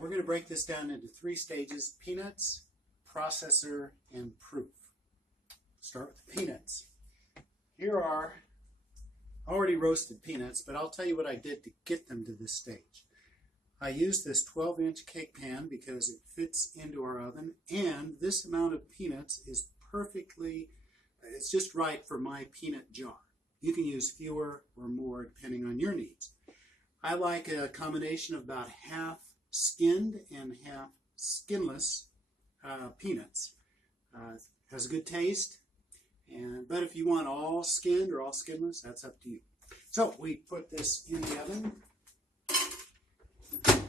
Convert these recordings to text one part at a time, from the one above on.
We're going to break this down into 3 stages: peanuts, processor, and proof. Start with the peanuts. Here are already roasted peanuts, but I'll tell you what I did to get them to this stage. I used this 12-inch cake pan because it fits into our oven, and this amount of peanuts is perfectly, it's just right for my peanut jar. You can use fewer or more depending on your needs. I like a combination of about half skinned and half skinless peanuts. Has a good taste, but if you want all skinned or all skinless, that's up to you. So we put this in the oven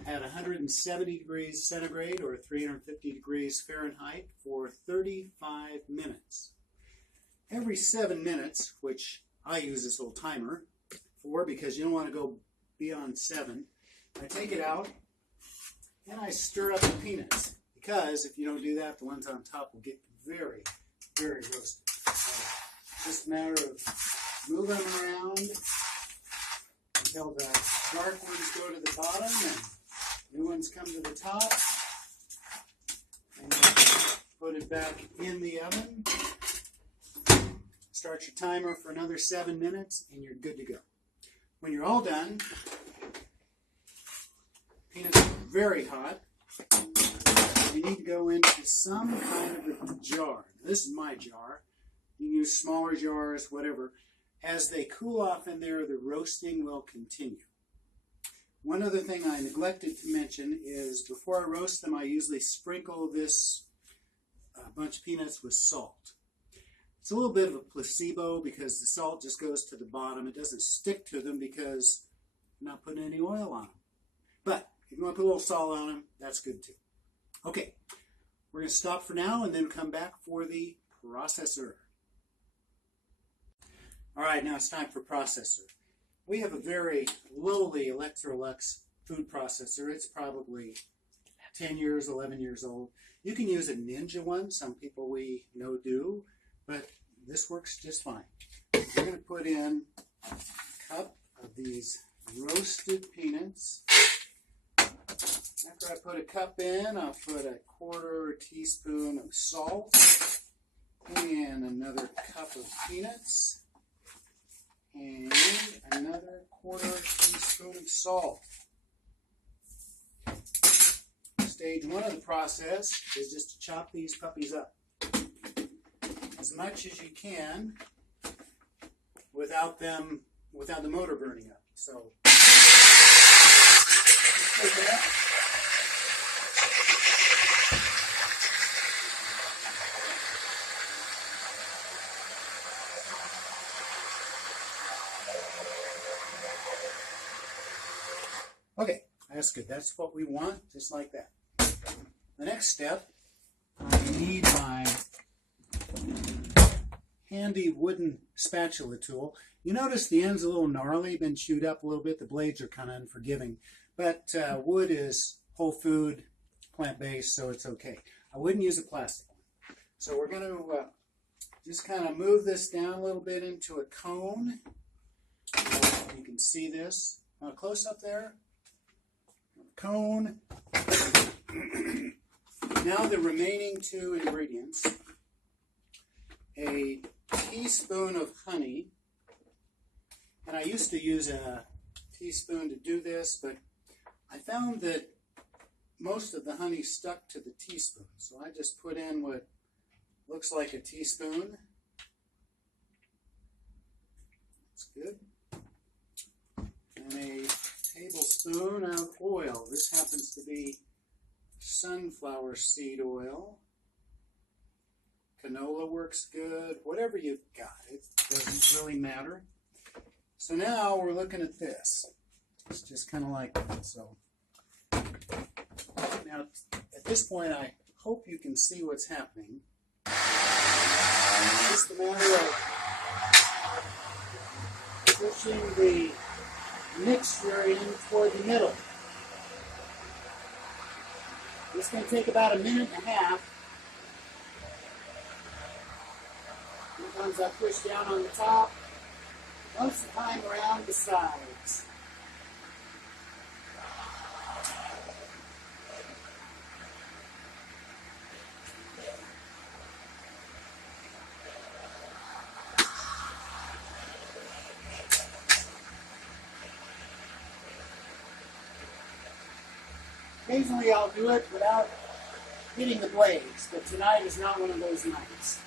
at 170 degrees centigrade or 350 degrees Fahrenheit for 35 minutes. Every 7 minutes, which I use this little timer for because you don't want to go beyond 7, I take it out and I stir up the peanuts, because if you don't do that, the ones on top will get very, very roasted. Just a matter of moving them around until the dark ones go to the bottom and new ones come to the top. And put it back in the oven. Start your timer for another 7 minutes and you're good to go. When you're all done, peanuts are very hot. You need to go into some kind of a jar. This is my jar. You can use smaller jars, whatever. As they cool off in there, the roasting will continue. One other thing I neglected to mention is before I roast them, I usually sprinkle this bunch of peanuts with salt. It's a little bit of a placebo because the salt just goes to the bottom. It doesn't stick to them because I'm not putting any oil on them. But if you want to put a little salt on them, that's good too. Okay, we're going to stop for now and then come back for the processor. All right, now it's time for processor. We have a very lowly Electrolux food processor. It's probably 10 years, 11 years old. You can use a Ninja one. Some people we know do, but this works just fine. We're going to put in a cup of these roasted peanuts. After I put a cup in, I'll put a 1/4 teaspoon of salt and another cup of peanuts and another 1/4 teaspoon of salt. Stage 1 of the process is just to chop these puppies up as much as you can without the motor burning up. So take that. Okay, that's good. That's what we want, just like that. The next step, I need my handy wooden spatula tool. You notice the end's a little gnarly, been chewed up a little bit. The blades are kind of unforgiving. But wood is whole food, plant-based, so it's okay. I wouldn't use a plastic one. So we're going to just kind of move this down a little bit into a cone. You can see this. Want a close-up there? Cone. Now the remaining 2 ingredients. A teaspoon of honey. And I used to use a teaspoon to do this, but I found that most of the honey stuck to the teaspoon. So I just put in what looks like a teaspoon. That's good. And a tablespoon of oil. This happens to be sunflower seed oil. Canola works good. Whatever you've got, it doesn't really matter. So now we're looking at this. It's just kind of like that. So now at this point, I hope you can see what's happening. It's just a matter of pushing the mixture in toward the middle. This can take about 1.5 minutes. Sometimes I push down on the top, most of the time around the sides. Occasionally I'll do it without hitting the blades, but tonight is not one of those nights.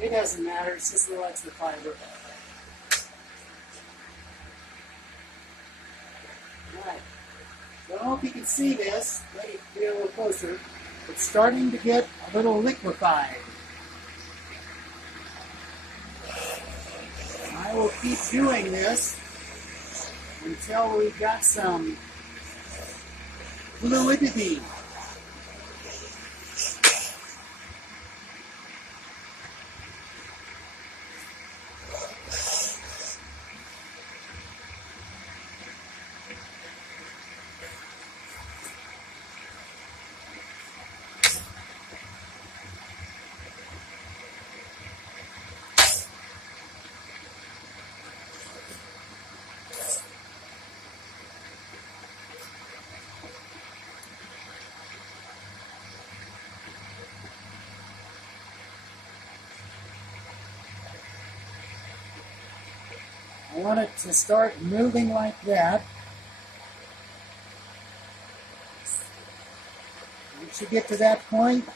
It doesn't matter, it's just little extra fiber. Alright, so I don't know if you can see this, let me get a little closer. It's starting to get a little liquefied. I will keep doing this until we've got some fluidity. I want it to start moving like that. Once you get to that point,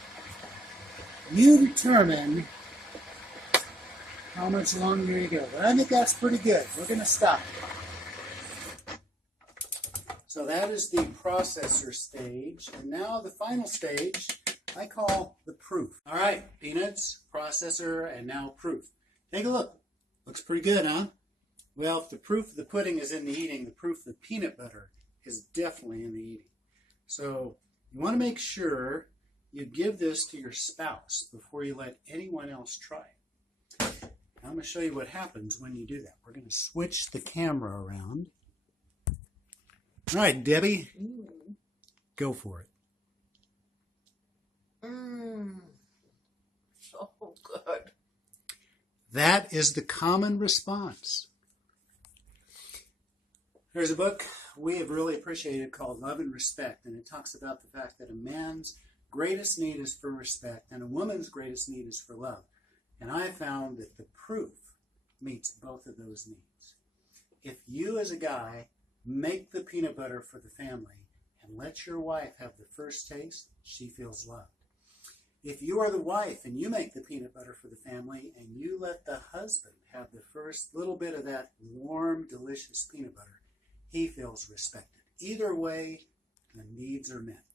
you determine how much longer you go. But I think that's pretty good. We're going to stop. So that is the processor stage. And now the final stage I call the proof. All right, peanuts, processor, and now proof. Take a look. Looks pretty good, huh? Well, if the proof of the pudding is in the eating, the proof of the peanut butter is definitely in the eating. So you want to make sure you give this to your spouse before you let anyone else try it. Now I'm going to show you what happens when you do that. We're going to switch the camera around. All right, Debbie, go for it. So good. That is the common response. There's a book we have really appreciated called Love and Respect, and it talks about the fact that a man's greatest need is for respect and a woman's greatest need is for love. And I found that the proof meets both of those needs. If you as a guy make the peanut butter for the family and let your wife have the first taste, she feels loved. If you are the wife and you make the peanut butter for the family and you let the husband have the first little bit of that warm, delicious peanut butter, he feels respected. Either way, the needs are met.